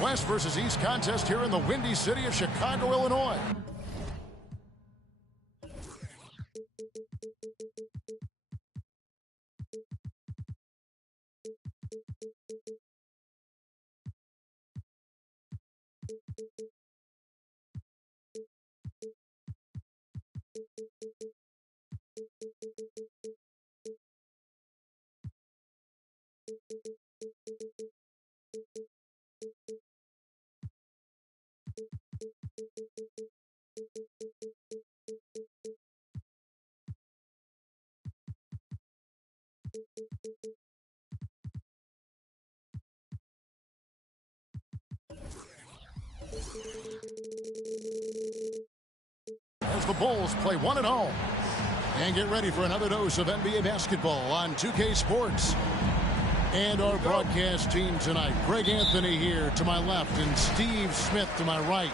West versus East contest here in the windy city of Chicago, Illinois. As the Bulls play one at home. And get ready for another dose of NBA basketball on 2K Sports. And our broadcast team tonight, Greg Anthony here to my left and Steve Smith to my right.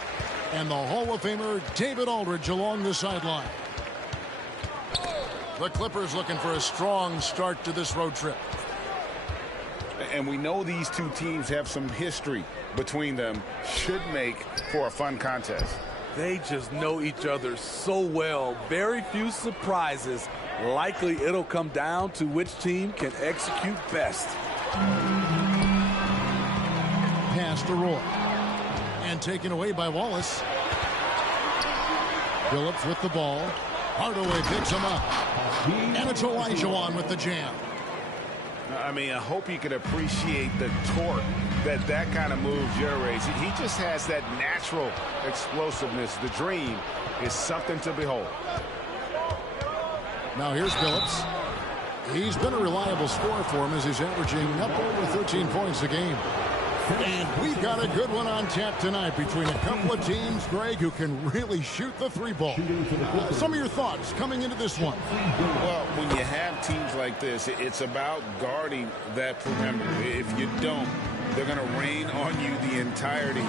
And the Hall of Famer David Aldridge along the sideline. The Clippers looking for a strong start to this road trip. And we know these two teams have some history between them. Should make for a fun contest. They just know each other so well. Very few surprises. Likely it'll come down to which team can execute best. Pass to Roy. And taken away by Wallace. Phillips with the ball. Hardaway picks him up. And it's Olajuwon with the jam. I mean, I hope you can appreciate the torque that kind of move generates. He just has that natural explosiveness. The dream is something to behold. Now here's Phillips. He's been a reliable scorer for him as he's averaging up over 13 points a game. And we've got a good one on tap tonight between a couple of teams, Greg, who can really shoot the three ball. Some of your thoughts coming into this one. Well, when you have teams like this, it's about guarding that perimeter. If you don't, they're going to rain on you the entirety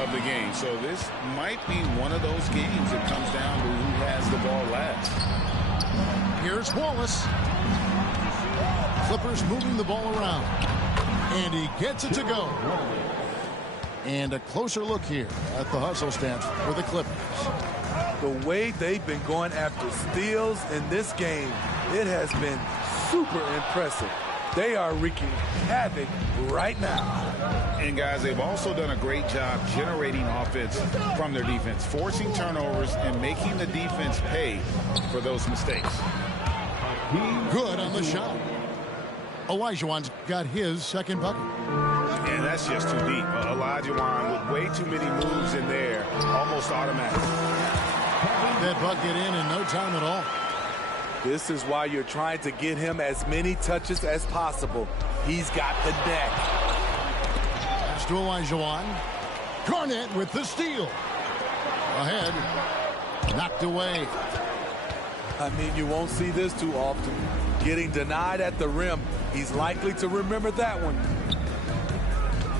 of the game. So this might be one of those games that comes down to who has the ball last. Here's Wallace. Clippers moving the ball around. And he gets it to go. And a closer look here at the hustle stats for the Clippers. The way they've been going after steals in this game, it has been super impressive. They are wreaking havoc right now. And guys, they've also done a great job generating offense from their defense, forcing turnovers and making the defense pay for those mistakes. Good on the shot. Olajuwon's got his second bucket. And that's just too deep. Olajuwon with way too many moves in there, almost automatic. That bucket in no time at all. This is why you're trying to get him as many touches as possible. He's got the neck. Pass to Olajuwon. Garnett with the steal. Ahead. Knocked away. I mean, you won't see this too often. Getting denied at the rim. He's likely to remember that one.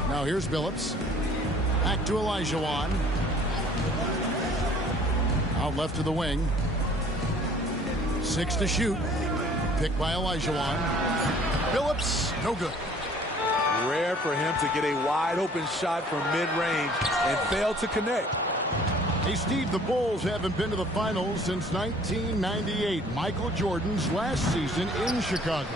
Now here's Phillips. Back to Olajuwon. Out left to the wing. 6 to shoot. Picked by Olajuwon. Phillips, no good. Rare for him to get a wide open shot from mid-range and fail to connect. Hey, Steve, the Bulls haven't been to the finals since 1998, Michael Jordan's last season in Chicago.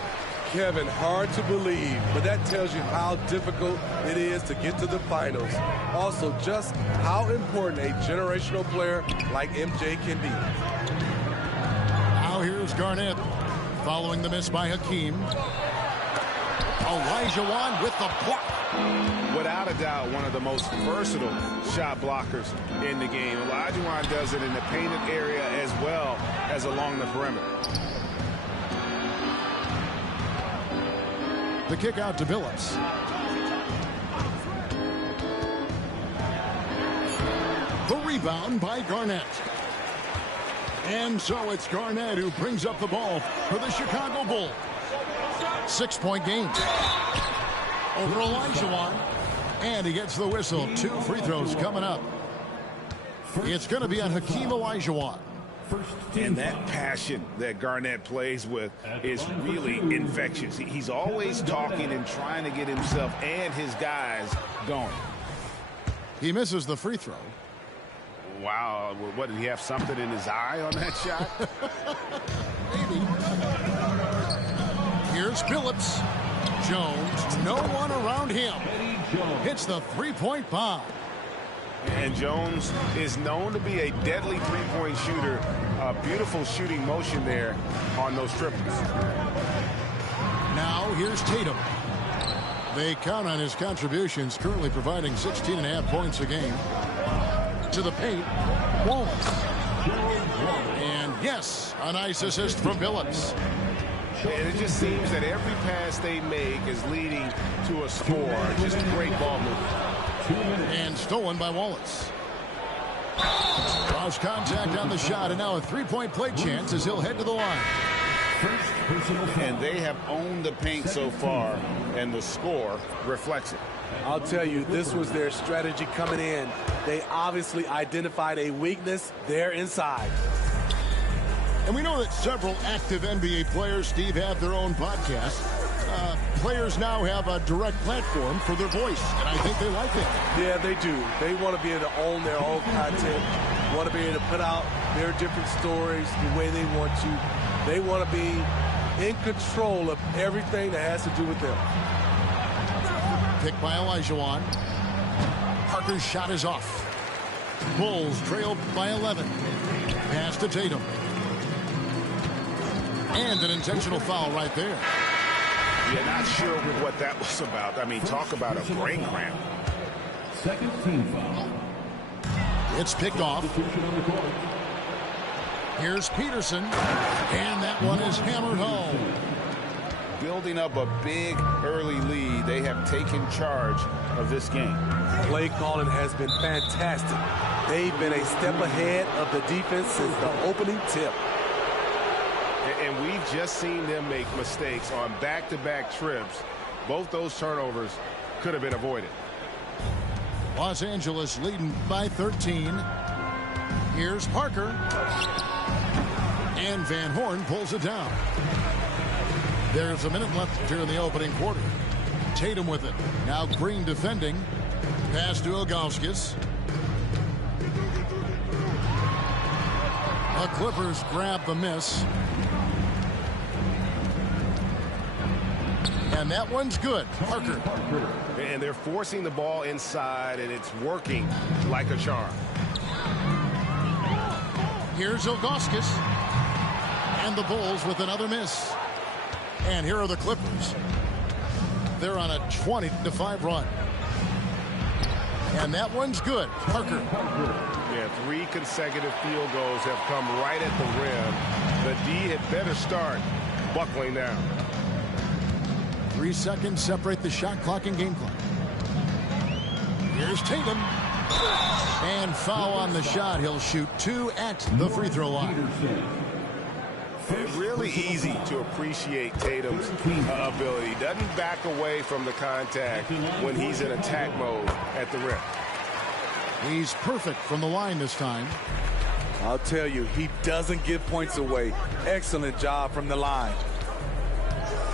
Kevin, hard to believe, but that tells you how difficult it is to get to the finals. Also, just how important a generational player like MJ can be. Now here's Garnett following the miss by Hakeem. Olajuwon with the block. Without a doubt, one of the most versatile shot blockers in the game. Olajuwon does it in the painted area as well as along the perimeter. The kick out to Phillips. The rebound by Garnett. And so it's Garnett who brings up the ball for the Chicago Bulls. 6-point game. Over Olajuwon. And he gets the whistle. 2 free throws coming up. It's going to be on Hakeem Olajuwon. And that passion that Garnett plays with is really infectious. He's always talking and trying to get himself and his guys going. He misses the free throw. Wow. What, did he have something in his eye on that shot? Maybe. Here's Phillips. Jones, no one around him. Hits the three-point bomb. And Jones is known to be a deadly three-point shooter. A beautiful shooting motion there on those triples. Now here's Tatum. They count on his contributions, currently providing 16.5 points a game. To the paint, Wallace. And yes, a nice assist from Phillips. And it just seems that every pass they make is leading to a score. Just great ball movement. And stolen by Wallace. Draws contact on the shot, and now a three-point play chance as he'll head to the line. And they have owned the paint so far, and the score reflects it. I'll tell you, this was their strategy coming in. They obviously identified a weakness there inside. And we know that several active NBA players, Steve, have their own podcasts. Players now have a direct platform for their voice, and I think they like it. Yeah, they do. They want to be able to own their own content, want to be able to put out their different stories the way they want to. They want to be in control of everything that has to do with them. Picked by Olajuwon. Parker's shot is off. Bulls trail by 11. Pass to Tatum. And an intentional foul right there. Yeah, not sure what that was about. I mean, talk about a brain cramp. Second team foul. It's picked off. Here's Peterson. And that one is hammered home. Building up a big early lead, they have taken charge of this game. Play calling has been fantastic. They've been a step ahead of the defense since the opening tip. And we've just seen them make mistakes on back-to-back trips. Both those turnovers could have been avoided. Los Angeles leading by 13. Here's Parker. And Van Horn pulls it down. There's a minute left here in the opening quarter. Tatum with it. Now Green defending. Pass to Ilgauskas. The Clippers grab the miss. And that one's good. Parker. And they're forcing the ball inside, and it's working like a charm. Here's Ilgauskas. And the Bulls with another miss. And here are the Clippers. They're on a 20-5 run. And that one's good. Parker. Yeah, 3 consecutive field goals have come right at the rim. The D had better start buckling down. 3 seconds separate the shot clock and game clock. Here's Tatum. And foul on the shot. He'll shoot 2 at the free throw line. Really easy to appreciate Tatum's ability. He doesn't back away from the contact when he's in attack mode at the rim. He's perfect from the line this time. I'll tell you, he doesn't give points away. Excellent job from the line.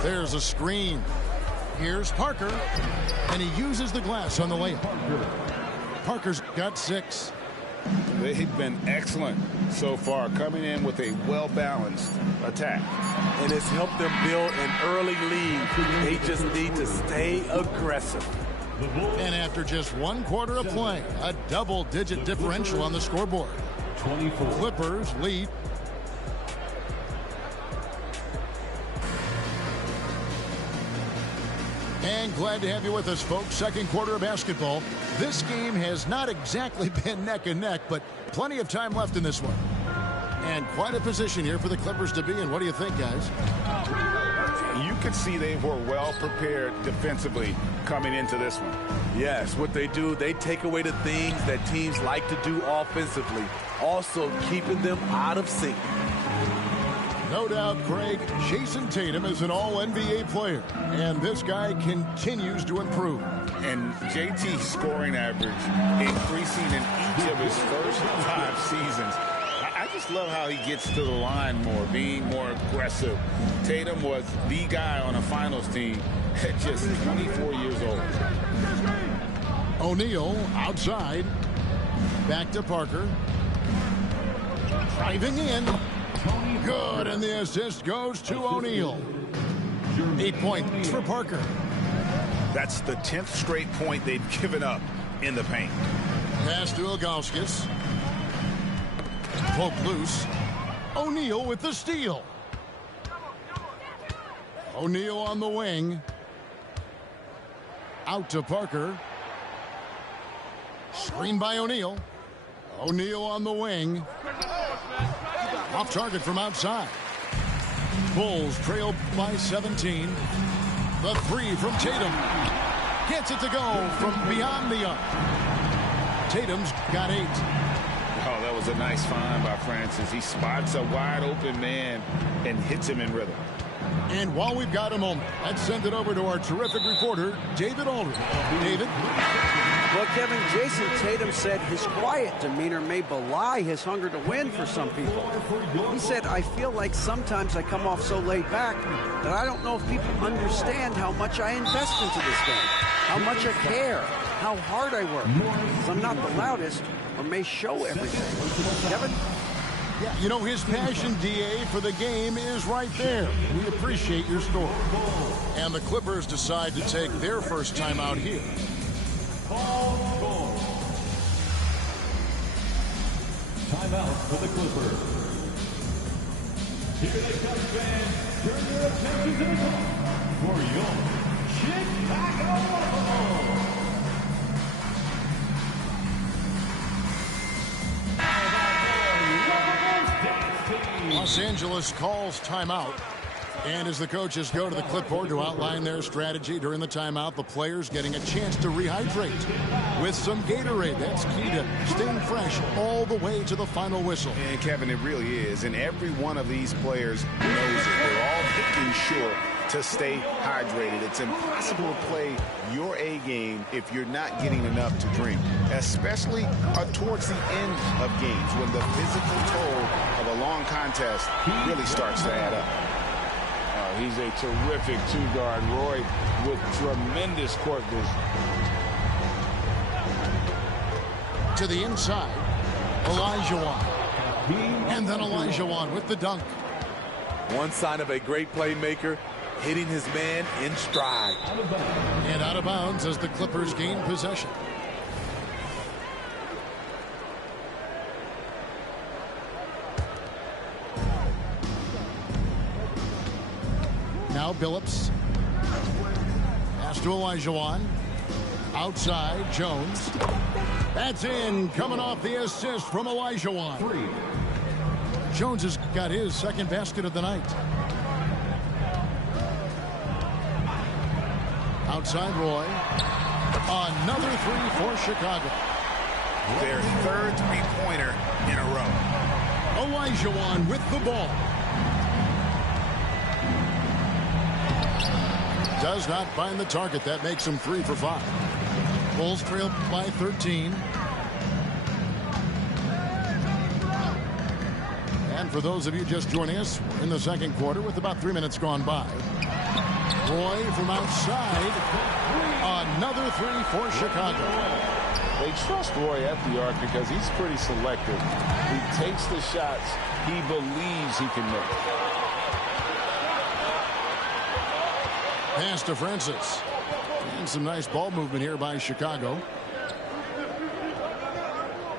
There's a screen. Here's Parker. And he uses the glass on the layup. Parker's got 6. They've been excellent so far, coming in with a well-balanced attack. And it's helped them build an early lead. They just need to stay aggressive. And after just 1 quarter of play, a double-digit differential on the scoreboard. 24. Clippers lead. And glad to have you with us, folks. Second quarter of basketball. This game has not exactly been neck and neck, but plenty of time left in this one. And quite a position here for the Clippers to be in. What do you think, guys? You could see they were well prepared defensively coming into this one. Yes, what they do, they take away the things that teams like to do offensively, also keeping them out of sync. No doubt, Greg, Jason Tatum is an all-NBA player, and this guy continues to improve. And JT's scoring average increasing in each of his first 5 seasons. I just love how he gets to the line more, being more aggressive. Tatum was the guy on a finals team at just 24 years old. O'Neal outside. Back to Parker. Driving in. Good, and the assist goes to O'Neal. 8 points for Parker. That's the 10th straight point they've given up in the paint. Pass to Ilgauskas. Poke loose. O'Neal with the steal. O'Neal on the wing. Out to Parker. Screen by O'Neal. O'Neal on the wing. Off target from outside. Bulls trail by 17. The 3 from Tatum. Gets it to go from beyond the arc. Tatum's got 8. Oh, that was a nice find by Francis. He spots a wide open man and hits him in rhythm. And while we've got a moment, let's send it over to our terrific reporter, David Aldridge. David? Well, Kevin, Jason Tatum said his quiet demeanor may belie his hunger to win for some people. He said, I feel like sometimes I come off so laid back that I don't know if people understand how much I invest into this game, how much I care, how hard I work. Because I'm not the loudest or may show everything. Kevin? Yeah, you know, his passion, DA, for the game is right there. We appreciate your story. And the Clippers decide to take their first time out here. timeout for the Clippers. Here they come, fans. Turn your attention to the clock for your Chicago Bulls. Los Angeles calls timeout. And as the coaches go to the clipboard to outline their strategy during the timeout, the players getting a chance to rehydrate with some Gatorade. That's key to staying fresh all the way to the final whistle. And Kevin, it really is. And every one of these players knows it. They're all making sure to stay hydrated. It's impossible to play your A game if you're not getting enough to drink, especially towards the end of games when the physical toll of a long contest really starts to add up. He's a terrific two-guard. Roy with tremendous court vision. To the inside, Olajuwon. And then Olajuwon with the dunk. One sign of a great playmaker, hitting his man in stride. And out of bounds as the Clippers gain possession. Now Billups. Pass to Olajuwon. Outside, Jones. That's in, coming off the assist from Olajuwon. Jones has got his second basket of the night. Outside Roy. Another three for Chicago. Their third three-pointer in a row. Olajuwon with the ball. Does not find the target. That makes him 3 for 5. Bulls trail by 13. And for those of you just joining us, we're in the second quarter with about 3 minutes gone by. Roy from outside. Another three for Chicago. They trust Roy at the arc because he's pretty selective. He takes the shots he believes he can make. Pass to Francis. And some nice ball movement here by Chicago.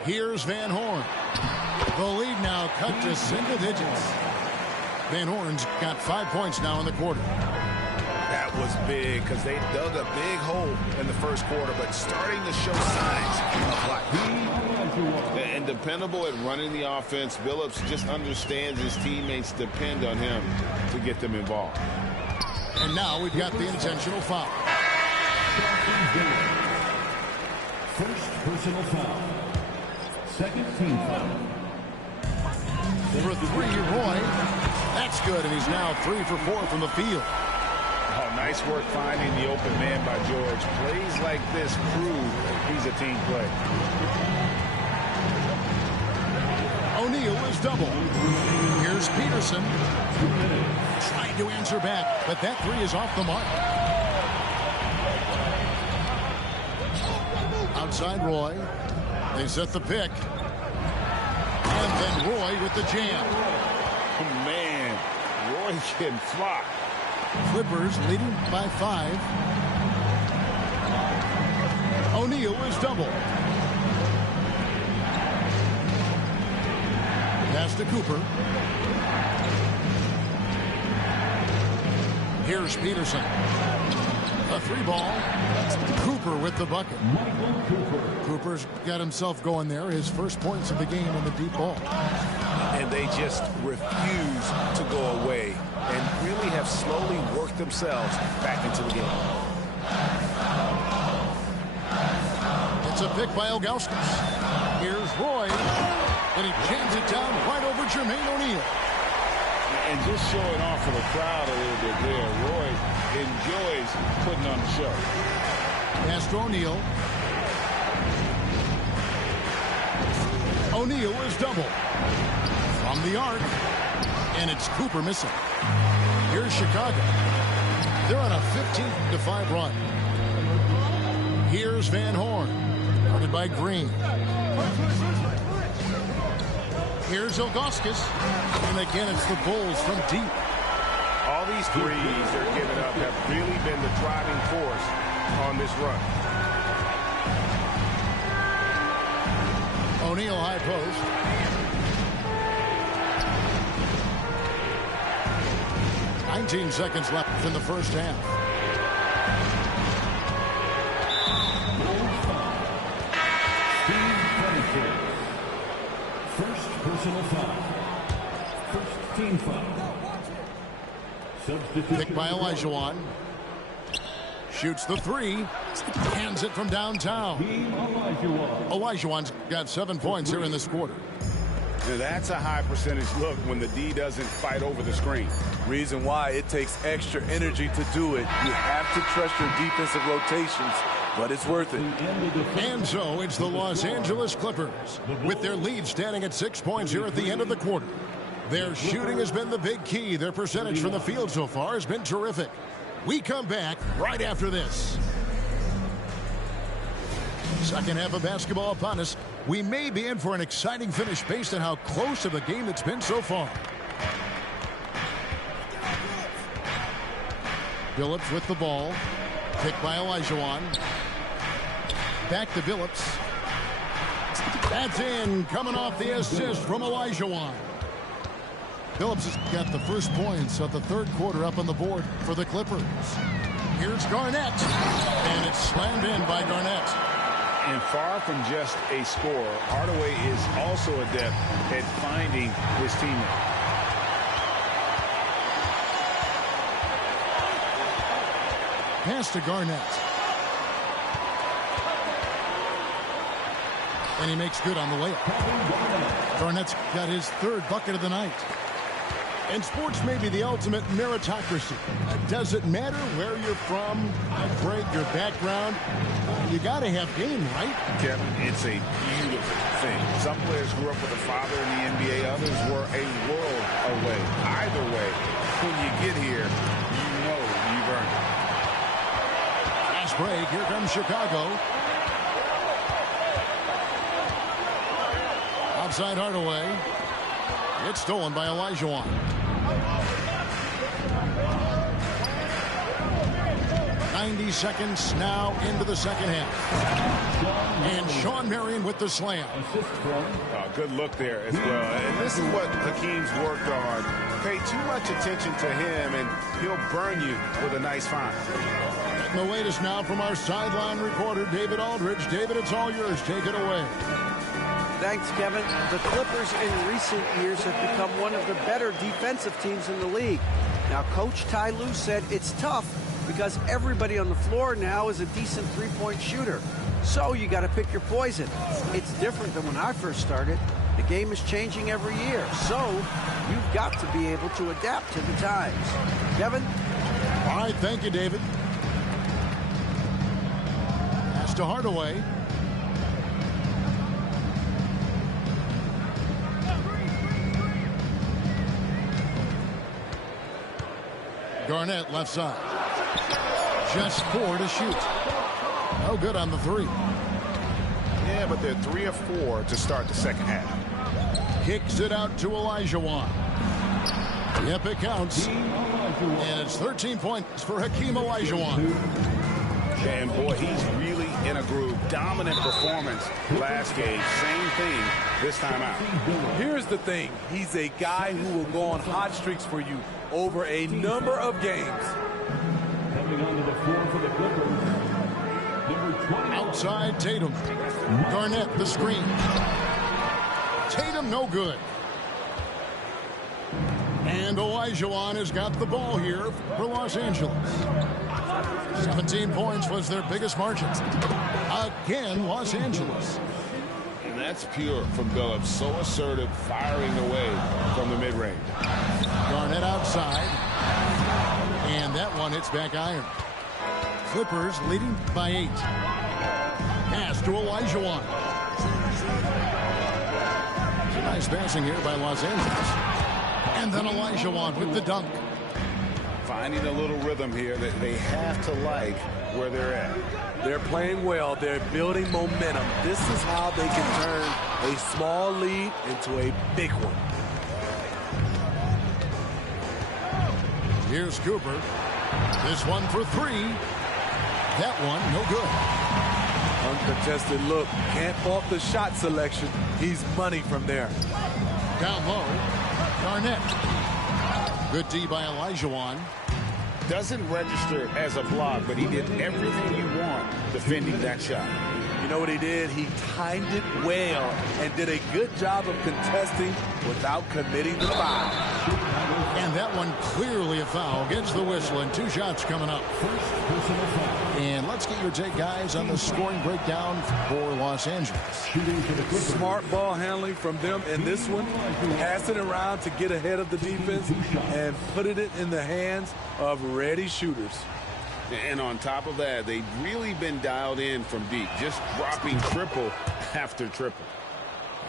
Here's Van Horn. The lead now cut to single digits. Van Horn's got 5 points now in the quarter. That was big because they dug a big hole in the first quarter, but starting to show signs of life. And dependable at running the offense, Billups just understands his teammates depend on him to get them involved. And now we've got the intentional foul. First personal foul. Second team foul. For three, Roy. That's good, and he's now 3 for 4 from the field. Oh, nice work finding the open man by George. Plays like this prove he's a team player. O'Neal is double. Here's Peterson. Trying to answer back, but that three is off the mark. Outside Roy. They set the pick. And then Roy with the jam. Oh, man, Roy can fly. Clippers leading by 5. O'Neal is double. Pass to Cooper. Here's Peterson. A 3-ball. Cooper with the bucket. Cooper's got himself going there. His first points of the game on the deep ball. And they just refuse to go away and really have slowly worked themselves back into the game. It's a pick by Ilgauskas. Here's Roy. And he jams it down right over Jermaine O'Neal. And just showing off for the crowd a little bit there. Roy enjoys putting on the show. Pass to O'Neal. O'Neal is double. From the arc. And it's Cooper missing. Here's Chicago. They're on a 15-5 run. Here's Van Horn. Guarded by Green. Here's Ilgauskas. And again, it's the Bulls from deep. All these threes they're giving up have really been the driving force on this run. O'Neal high post. 19 seconds left in the first half. First personal foul. First team foul. Substitution. Picked by Olajuwon. Shoots the three. Hands it from downtown. Olajuwon's got 7 points here in this quarter. Now that's a high percentage look when the D doesn't fight over the screen. Reason why it takes extra energy to do it. You have to trust your defensive rotations, but it's worth it. And so it's the Los Angeles Clippers with their lead standing at 6 points here at the end of the quarter. Their shooting has been the big key. Their percentage from the field so far has been terrific. We come back right after this. Second half of basketball upon us. We may be in for an exciting finish based on how close of a game it's been so far. Billups with the ball. Picked by Olajuwon. Back to Billups. That's in. Coming off the assist from Olajuwon. Billups has got the first points of the third quarter up on the board for the Clippers. Here's Garnett. And it's slammed in by Garnett. And far from just a scorer, Hardaway is also adept at finding his teammate. Pass to Garnett. And he makes good on the layup. Garnett's got his third bucket of the night. And sports may be the ultimate meritocracy. Does it matter where you're from, Greg, your background? You got to have game, right? Kevin, it's a beautiful thing. Some players grew up with a father in the NBA. Others were a world away. Either way, when you get here, you know you've earned it. Fast break. Here comes Chicago. Outside Hardaway. It's stolen by Olajuwon. 90 seconds now into the second half. And Sean Marion with the slam. Good look there as well. And this is what Hakeem's worked on. Pay too much attention to him, and he'll burn you with a nice find. And the latest now from our sideline reporter, David Aldridge. David, it's all yours. Take it away. Thanks, Kevin. The Clippers in recent years have become one of the better defensive teams in the league. Now, Coach Ty Lue said it's tough because everybody on the floor now is a decent three-point shooter. So you got to pick your poison. It's different than when I first started. The game is changing every year. So you've got to be able to adapt to the times. Kevin? All right, thank you, David. Pass to Hardaway. Garnett left side. Just 4 to shoot. No good on the three. Yeah, but they're 3 of 4 to start the second half. Kicks it out to Olajuwon. Yep, it counts. And it's 13 points for Hakeem Olajuwon. And boy, he's really in a groove. Dominant performance last game. Same thing this time out. Here's the thing. He's a guy who will go on hot streaks for you over a number of games. Coming onto the floor for the Clippers. Number 20. Outside Tatum. Garnett the screen. Tatum no good. And Olajuwon has got the ball here for Los Angeles. 17 points was their biggest margin. Again, Los Angeles. And that's pure from Billups. So assertive, firing away from the mid-range. Garnett outside. And that one hits back iron. Clippers leading by 8. Pass to Olajuwon. Nice passing here by Los Angeles. And then Olajuwon with the dunk. Finding a little rhythm here that they have to like where they're at. They're playing well. They're building momentum. This is how they can turn a small lead into a big one. Here's Cooper. This one for 3. That one, no good. Uncontested look. Can't fault the shot selection. He's money from there. Down low. Garnett. Good D by Elijah. Doesn't register as a block, but he did everything you want defending that shot. You know what he did? He timed it well and did a good job of contesting without committing the foul. And that one clearly a foul. Gets the whistle, and 2 shots coming up. And let's get your take, guys, on the scoring breakdown for Los Angeles. Smart ball handling from them in this one. Passing around to get ahead of the defense and putting it in the hands of ready shooters. And on top of that, they've really been dialed in from deep, just dropping triple after triple.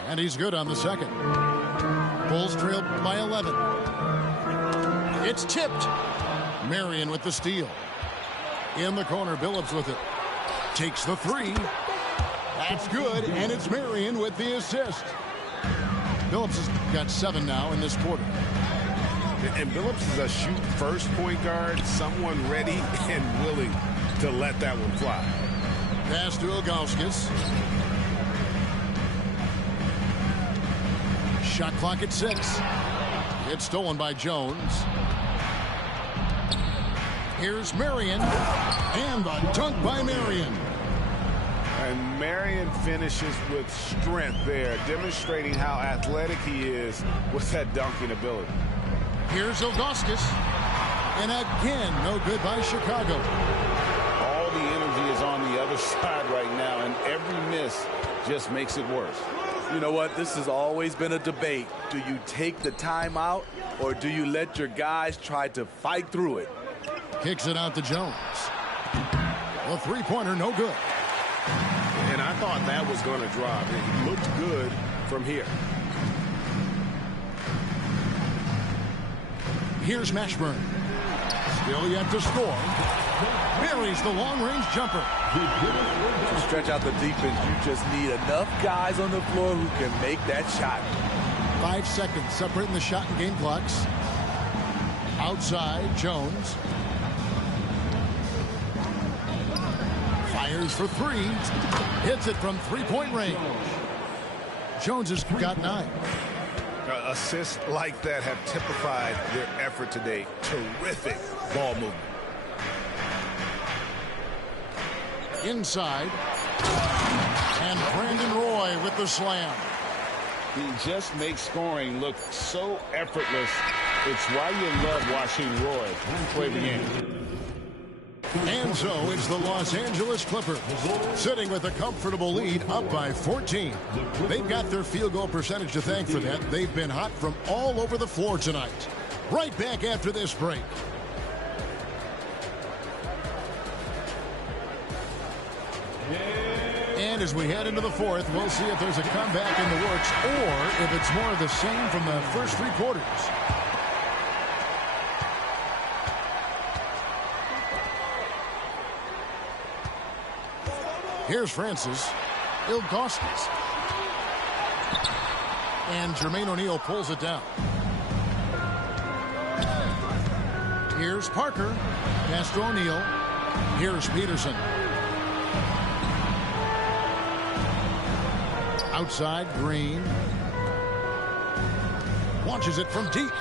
And he's good on the second. Bulls trailed by 11. It's tipped. Marion with the steal. In the corner, Billups with it. Takes the 3. That's good, and it's Marion with the assist. Billups has got 7 now in this quarter. And Billups is a shoot-first point guard, someone ready and willing to let that one fly. Pass to Ilgauskas. Shot clock at 6. It's stolen by Jones. Here's Marion. And the dunk by Marion. And Marion finishes with strength there, demonstrating how athletic he is with that dunking ability. Here's Ilgauskas. And again, no good by Chicago. All the energy is on the other side right now, and every miss just makes it worse. You know what? This has always been a debate. Do you take the timeout or do you let your guys try to fight through it? Kicks it out to Jones. The three-pointer, no good. And I thought that was going to drop. It looked good from here. Here's Mashburn. Still yet to score. Buries the long-range jumper. To stretch out the defense, you just need enough guys on the floor who can make that shot. 5 seconds separating the shot and game clocks. Outside, Jones. Fires for 3. Hits it from three-point range. Jones has got 9. Assists like that have typified their effort today. Terrific ball movement. Inside. And Brandon Roy with the slam. He just makes scoring look so effortless. It's why you love watching Roy play the game. And so it's the Los Angeles Clippers sitting with a comfortable lead, up by 14. They've got their field goal percentage to thank for that. They've been hot from all over the floor tonight. Right back after this break. And as we head into the fourth, we'll see if there's a comeback in the works or if it's more of the same from the first 3 quarters. Here's Francis. Ilgauskas. And Jermaine O'Neal pulls it down. Here's Parker. Pass to O'Neal. Here's Peterson. Outside, Green. Launches it from deep.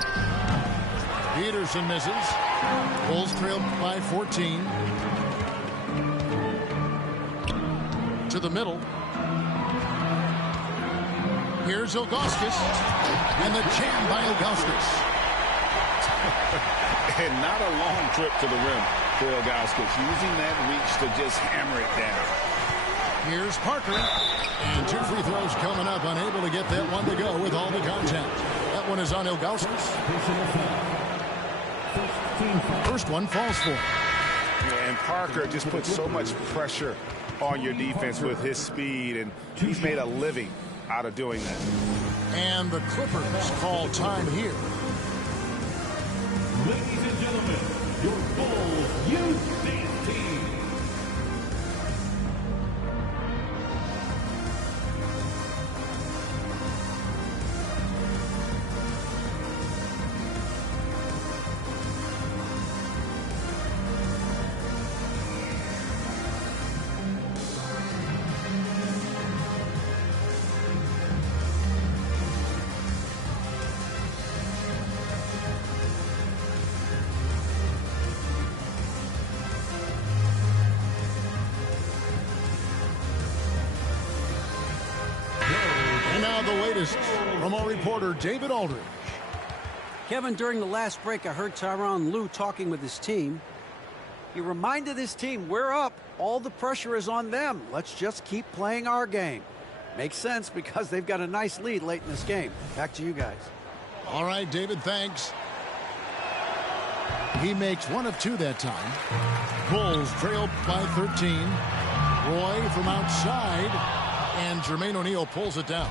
Peterson misses. Bulls trailed by 14. To the middle. Here's Ilgauskas. And the jam by Ilgauskas. And not a long trip to the rim for Ilgauskas, using that reach to just hammer it down. Here's Parker. And 2 free throws coming up, unable to get that one to go with all the contact. That one is on Ilgauskas. First one falls for. Yeah, and Parker just puts so much pressure on your defense with his speed, and he's made a living out of doing that. And the Clippers call time here. Ladies and gentlemen, your Bulls youth team. Now the latest from our reporter, David Aldridge. Kevin, during the last break, I heard Tyronn Lue talking with his team. He reminded his team, we're up. All the pressure is on them. Let's just keep playing our game. Makes sense because they've got a nice lead late in this game. Back to you guys. All right, David, thanks. He makes one of two that time. Bulls trail by 13. Roy from outside, and Jermaine O'Neal pulls it down.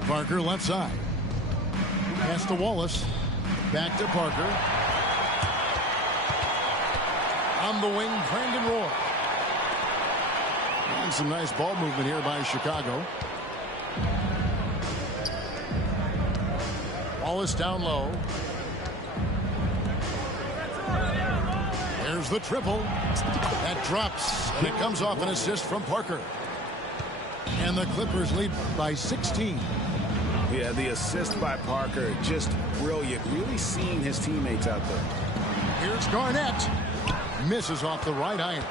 Parker left side. Pass to Wallace. Back to Parker. On the wing, Brandon Roy. And some nice ball movement here by Chicago. Wallace down low. There's the triple. That drops, and it comes off an assist from Parker. And the Clippers lead by 16. Yeah, the assist by Parker, just brilliant. Really seeing his teammates out there. Here's Garnett. Misses off the right iron.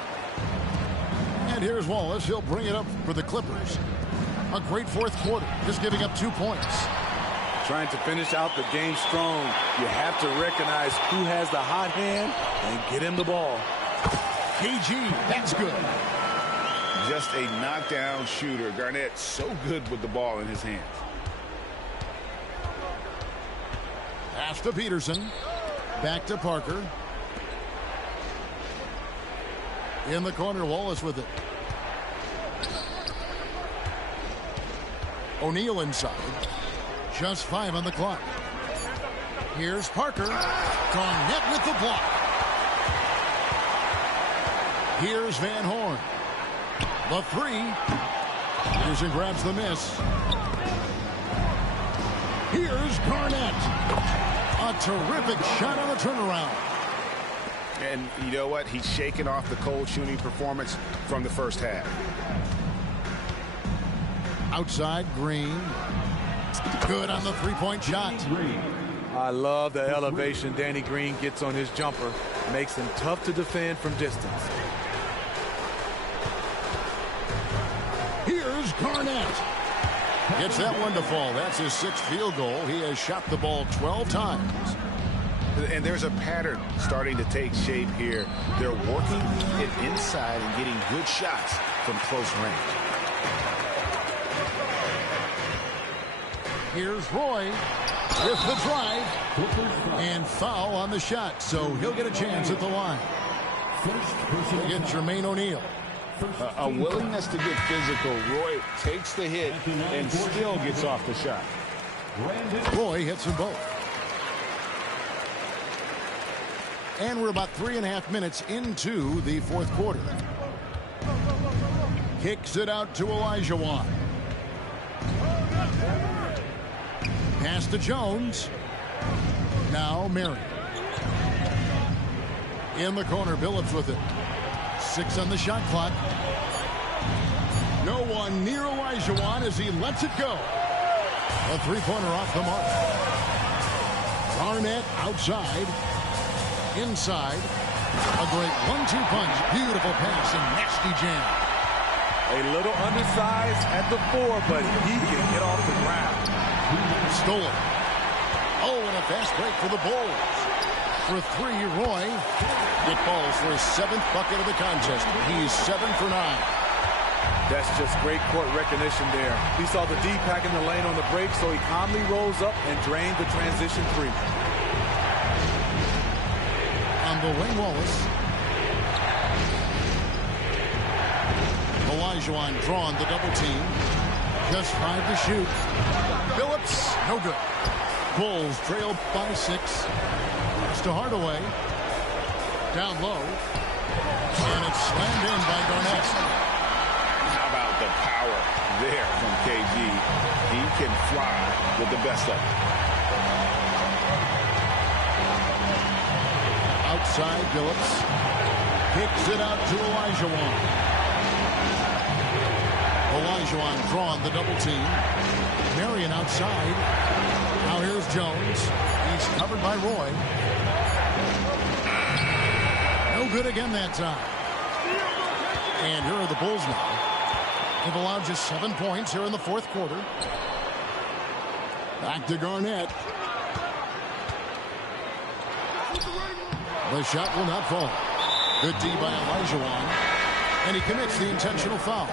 And here's Wallace. He'll bring it up for the Clippers. A great fourth quarter, just giving up 2 points. Trying to finish out the game strong. You have to recognize who has the hot hand and get him the ball. KG, that's good. Just a knockdown shooter. Garnett so good with the ball in his hands. Pass to Peterson. Back to Parker. In the corner, Wallace with it. O'Neal inside. Just 5 on the clock. Here's Parker. Garnett with the block. Here's Van Horn. The 3. Peterson grabs the miss. Here's Garnett. A terrific shot on the turnaround. And you know what? He's shaking off the cold shooting performance from the first half. Outside, Green. Good on the three-point shot. I love the elevation Danny Green gets on his jumper. Makes him tough to defend from distance. Here's Garnett. Gets that one to fall. That's his 6th field goal. He has shot the ball 12 times. And there's a pattern starting to take shape here. They're working it inside and getting good shots from close range. Here's Roy with the drive. And foul on the shot. So he'll get a chance at the line. Against Jermaine O'Neal. A willingness to get physical. Roy takes the hit and still gets off the shot. Roy hits them both. And we're about 3.5 minutes into the fourth quarter. Kicks it out to Olajuwon. Pass to Jones. Now Mary. In the corner, Billups with it. 6 on the shot clock. No one near Olajuwon as he lets it go. A three-pointer off the mark. Garnett outside. Inside. A great 1-2 punch. Beautiful pass and nasty jam. A little undersized at the 4, but he can get off the ground. Stolen. Oh, and a fast break for the Bulls. For 3, Roy. It falls for his 7th bucket of the contest. He's 7 for 9. That's just great court recognition there. He saw the D-pack in the lane on the break, so he calmly rolls up and drained the transition 3. On the wing, Wallace. Olajuwon drawn the double team. Just 5 to shoot. Billups, no good. Bulls trail by 6. It's to Hardaway. Down low. And it's slammed in by Garnett. How about the power there from KG? He can fly with the best of it. Outside, Billups. Kicks it out to Olajuwon. Olajuwon drawn the double team. Marion outside. Now here's Jones. He's covered by Roy. No good again that time. And here are the Bulls now. They've allowed just 7 points here in the fourth quarter. Back to Garnett. The shot will not fall. Good D by Olajuwon. And he commits the intentional foul.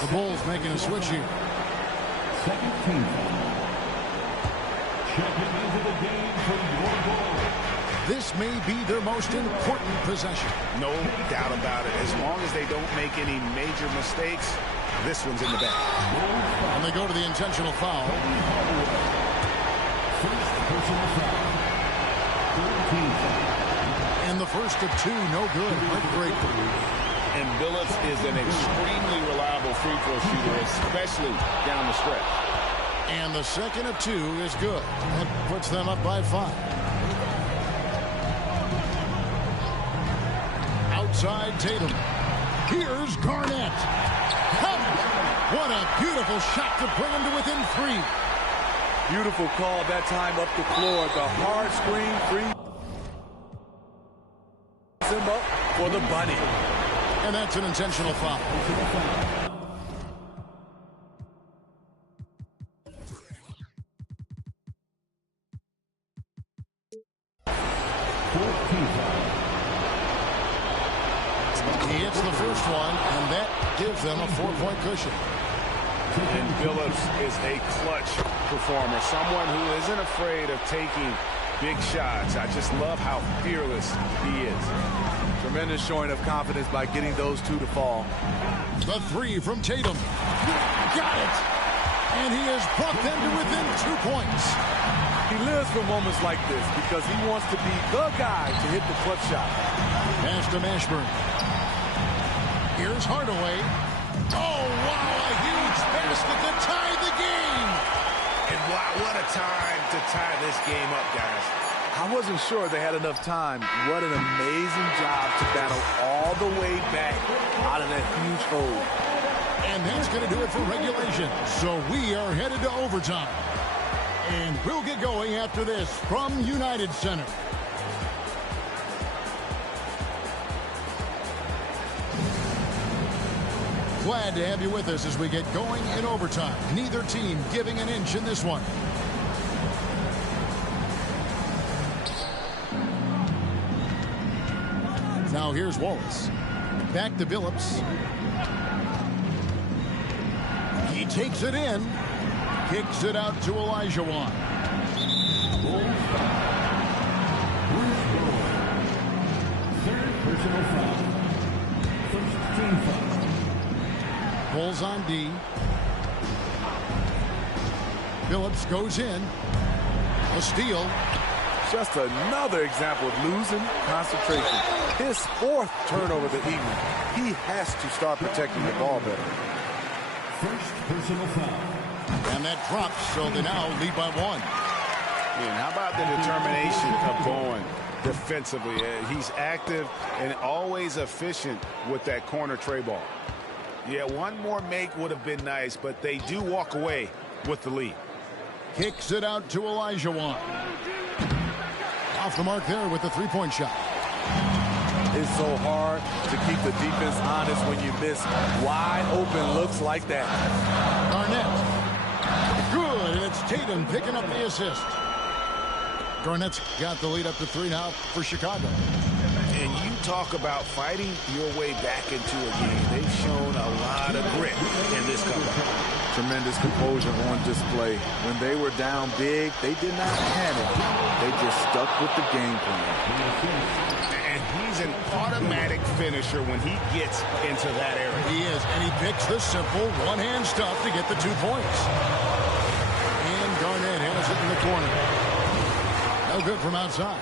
The Bulls making a switch here. Second team foul. Checking into the game for your Bulls. This may be their most important possession. No doubt about it. As long as they don't make any major mistakes, this one's in the bag. And they go to the intentional foul. First personal foul. Third team foul. And the first of 2, no good. Heartbreaker. And Billups is an extremely reliable free throw shooter, especially down the stretch. And the second of 2 is good. That puts them up by 5. Outside Tatum. Here's Garnett. Count it. What a beautiful shot to bring him to within 3. Beautiful call that time up the floor. The hard screen free. Him up for the bunny. And that's an intentional foul. He hits the first one, and that gives them a 4-point cushion. And Billups is a clutch performer, someone who isn't afraid of taking big shots. I just love how fearless he is. Tremendous showing of confidence by getting those 2 to fall. The 3 from Tatum. Got it! And he has brought them to within 2 points. He lives for moments like this because he wants to be the guy to hit the clutch shot. Pass to Mashburn. Here's Hardaway. Oh, wow, a huge basket to tie the game. And wow, what a time to tie this game up, guys. I wasn't sure they had enough time. What an amazing job to battle all the way back out of that huge hole. And that's going to do it for regulation. So we are headed to overtime. And we'll get going after this from United Center. Glad to have you with us as we get going in overtime. Neither team giving an inch in this one. Now here's Wallace. Back to Billups. He takes it in. Kicks it out to Olajuwon. Third personal foul. First team foul. Bulls on D. Billups goes in. A steal. Just another example of losing concentration. His 4th turnover of the evening. He has to start protecting the ball better. First personal foul. And that drops, so they now lead by 1. And how about the determination of Bowen defensively? He's active and always efficient with that corner tray ball. Yeah, one more make would have been nice, but they do walk away with the lead. Kicks it out to Olajuwon. Off the mark there with the 3-point shot. It's so hard to keep the defense honest when you miss wide open looks like that. Garnett. Good, and it's Tatum picking up the assist. Garnett's got the lead up to 3 now for Chicago. And you talk about fighting your way back into a game. They've shown a lot of grit in this comeback. Tremendous composure on display. When they were down big, they did not panic. They just stuck with the game plan. And he's an automatic finisher when he gets into that area. He is, and he picks the simple one-hand stuff to get the 2 points. And Garnett has it in the corner. No good from outside.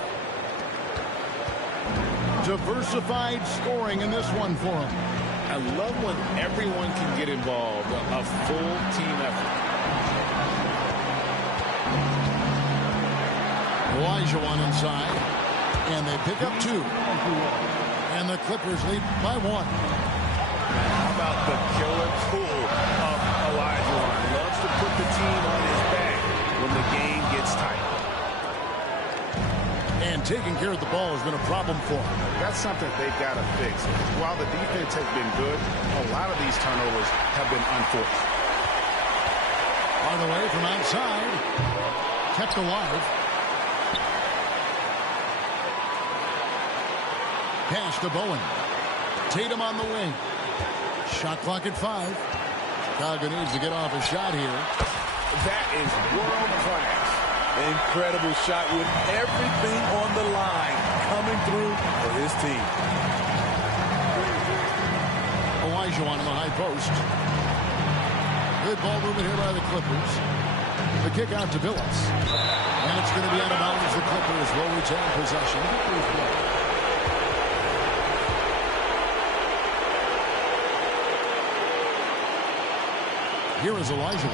Diversified scoring in this one for him. I love when everyone can get involved, a full team effort. Olajuwon inside, and they pick up 2. And the Clippers lead by 1. How about the killer tool of Olajuwon? Loves to put the team on his back when the game gets tight. And And taking care of the ball has been a problem for them. That's something they've got to fix. While the defense has been good, a lot of these turnovers have been unforced. On the way from outside. Kept alive. Pass to Bowen. Tatum on the wing. Shot clock at 5. Chicago needs to get off a shot here. That is world class. Incredible shot with everything on the line coming through for his team. Elijah on the high post. Good ball movement here by the Clippers. The kick out to Billups. And it's going to be out of bounds. The Clippers will retain possession. Here is Elijah.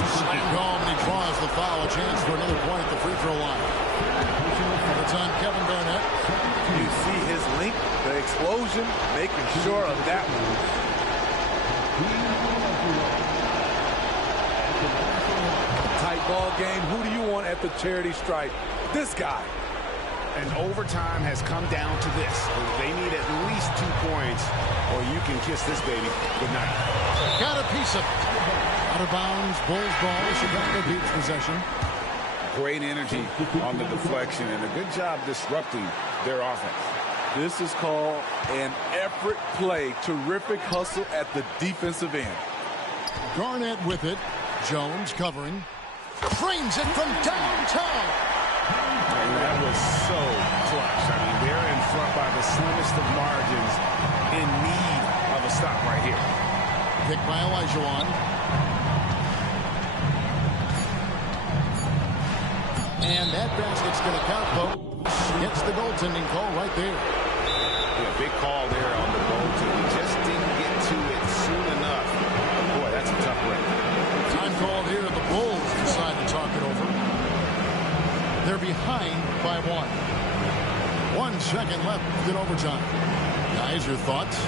Slammed home, and he draws the foul. A chance for another point at the free throw line. It's on Kevin Garnett. You see his link, the explosion, making sure of that one. Tight ball game. Who do you want at the charity stripe? This guy. And overtime has come down to this. They need at least 2 points, or you can kiss this baby goodnight. Got a piece of it. Out of bounds, Bulls ball. Chicago beats possession. Great energy on the deflection, and a good job disrupting their offense. This is called an effort play. Terrific hustle at the defensive end. Garnett with it. Jones covering. Frames it from downtown. And that was so clutch. I mean, they're in front by the slimmest of margins, in need of a stop right here. Picked by Elijah. And that basket's going to count, Bo. Gets the goaltending call right there. Yeah, big call there on the goaltending. He just didn't get to it soon enough. Boy, that's a tough break. Time called here. The Bulls decide to talk it over. They're behind by 1. 1 second left in overtime. Guys, your thoughts?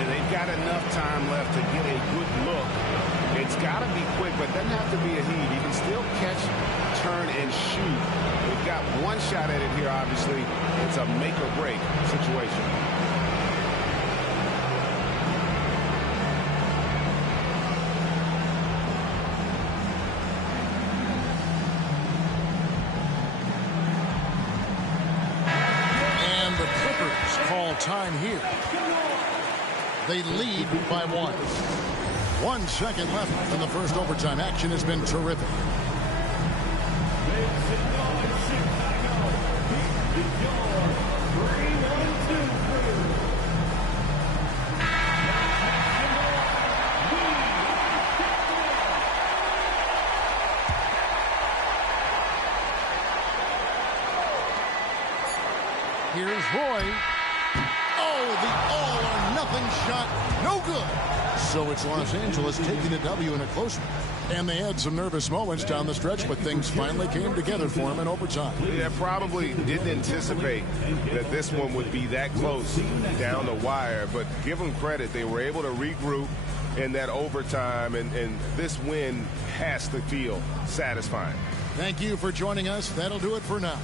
And they've got enough time left to get a good look. It's got to be quick, but doesn't have to be a heat. You can still catch, turn, and shoot. We've got 1 shot at it here, obviously. It's a make-or-break situation. And the Clippers call time here. They lead by 1. 1 second left in the first overtime. Action has been terrific. Here's Roy. Oh, the all-or-nothing shot. No good. So it's Los Angeles taking the W in a close one. And they had some nervous moments down the stretch, but things finally came together for them in overtime. Yeah, probably didn't anticipate that this one would be that close down the wire, but give them credit. They were able to regroup in that overtime, and this win has to feel satisfying. Thank you for joining us. That'll do it for now.